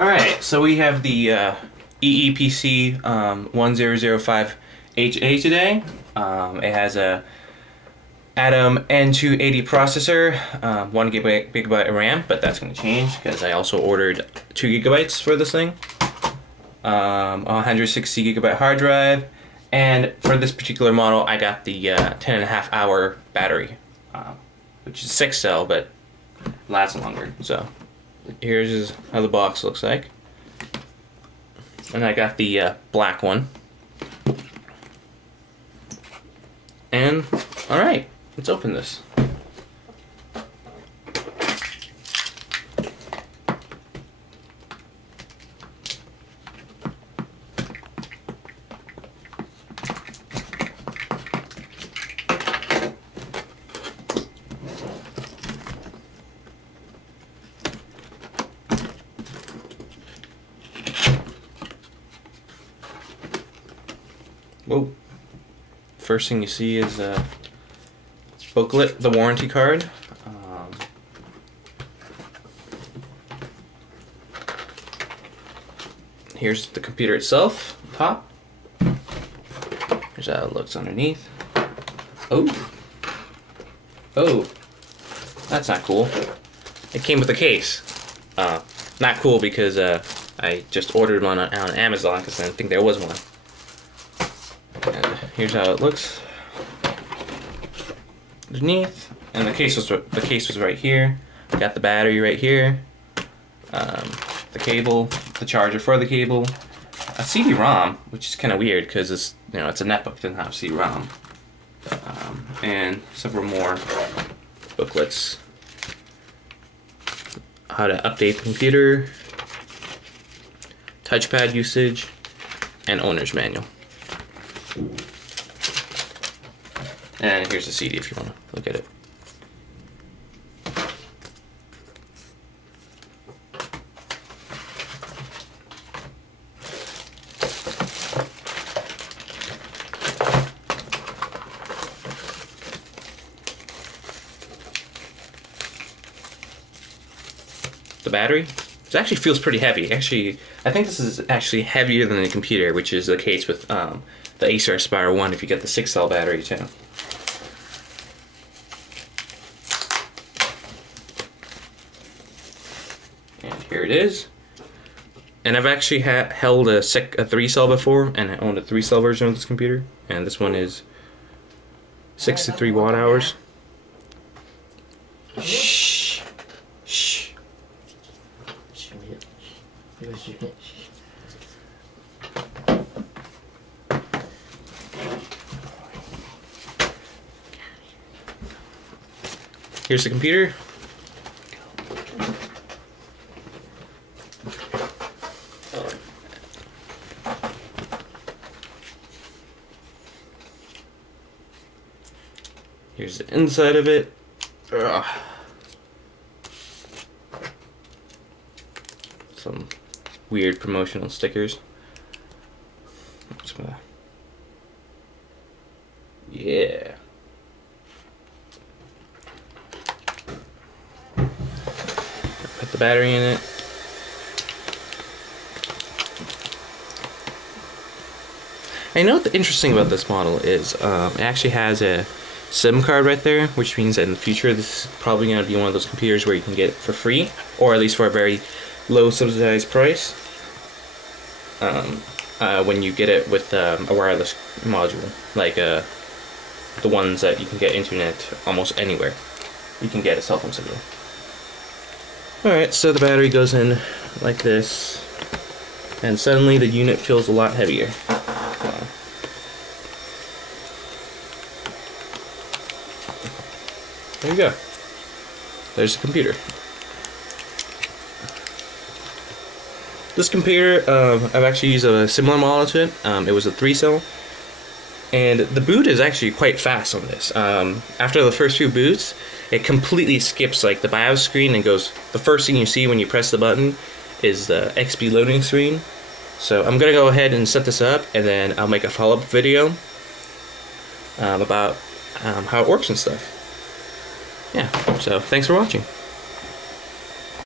Alright, so we have the EEPC 1005HA today. It has a Atom N280 processor, 1 gigabyte of RAM, but that's going to change because I also ordered 2 gigabytes for this thing. 160 gigabyte hard drive, and for this particular model I got the 10.5 hour battery, which is 6 cell but lasts longer. So here's how the box looks like, and I got the black one. And alright, let's open this. Whoa. First thing you see is a booklet, the warranty card. Here's the computer itself, top. Here's how it looks underneath. Oh, that's not cool. It came with a case. Not cool because I just ordered one on Amazon because I didn't think there was one. And here's how it looks underneath, and the case was right here. Got the battery right here, the cable, the charger for the cable, a CD-ROM, which is kind of weird because it's it's a netbook, it doesn't have CD-ROM, and several more booklets. How to update the computer, touchpad usage, and owner's manual. And here's the CD if you want to look at it. The battery, it actually feels pretty heavy. Actually, I think this is actually heavier than the computer, which is the case with the Acer Aspire 1 if you get the 6 cell battery too. And here it is. And I've actually held a 3 cell before, and I owned a 3 cell version of this computer, and this one is 63 watt hours. Shh. Shh. Here's the computer. Here's the inside of it. Ugh. Some weird promotional stickers. Yeah. Put the battery in it. I know what's interesting about this model is it actually has a SIM card right there, which means that in the future this is probably going to be one of those computers where you can get it for free, or at least for a very low subsidized price when you get it with a wireless module, like the ones that you can get internet almost anywhere. You can get a cell phone signal. Alright, so the battery goes in like this, and suddenly the unit feels a lot heavier. There you go. There's the computer. This computer, I've actually used a similar model to it. It was a 3 cell, and the boot is actually quite fast on this. After the first few boots, it completely skips like the BIOS screen and goes. The first thing you see when you press the button is the XP loading screen. So I'm gonna go ahead and set this up, and then I'll make a follow-up video about how it works and stuff. Yeah, so thanks for watching.